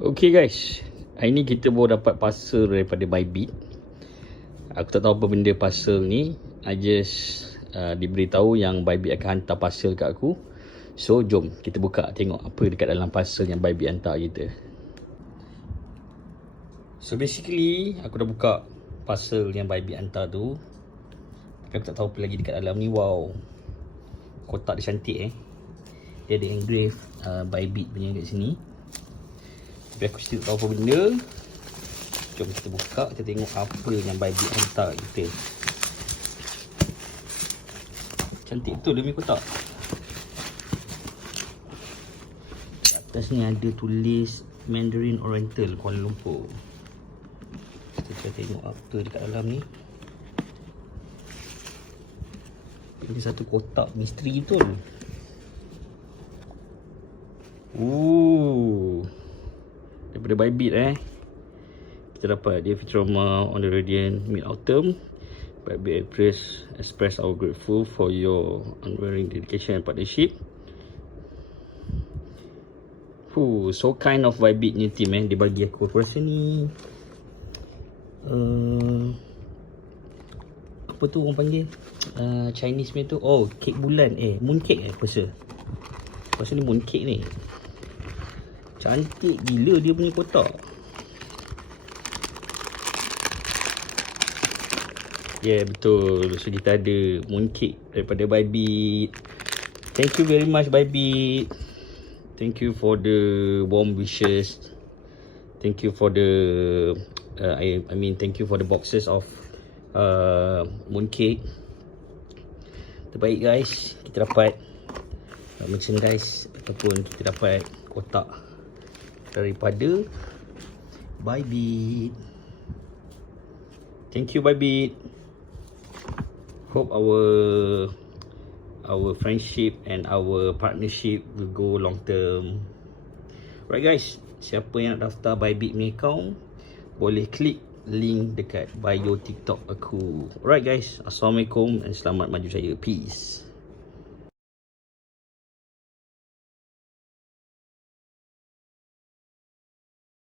Okay guys, hari ni kita baru dapat parcel daripada bybit. Aku tak tahu apa benda parcel ni. I just diberitahu yang bybit akan hantar parcel kat aku. So jom kita buka tengok apa dekat dalam parcel yang bybit hantar kita. So basically aku dah buka parcel yang bybit hantar tu. Tapi aku tak tahu apa lagi dekat dalam ni. Wow, kotak dia cantik Dia ada engrave bybit punya kat sini. Tapi aku still tak tahu apa benda. Jom kita buka, kita tengok apa yang bybit hantar kita. Cantik betul dia punya kotak. Atas ni ada tulis Mandarin Oriental Kuala Lumpur. Kita tengok apa dekat dalam ni. Ini satu kotak misteri betul. Daripada bybit kita dapat dia Fitroma on the Radiant Mid Autumn. Bybit express our grateful for your unwavering dedication and partnership. So kind of bybit ni team dia bagi aku rasa ni apa tu orang panggil Chinese punya tu, kek bulan moon cake rasa ni moon cake ni. Cantik gila dia punya kotak. Betul. So kita ada mooncake daripada bybit. Thank you very much bybit. Thank you for the warm wishes. Thank you for the thank you for the boxes of mooncake. Terbaik guys, kita dapat merchandise ataupun kita dapat kotak daripada bybit. Thank you bybit. Hope our friendship and our partnership will go long term. Right guys, siapa yang nak daftar bybit punya account boleh klik link dekat bio TikTok aku. Alright guys, Assalamualaikum and selamat maju jaya. Peace.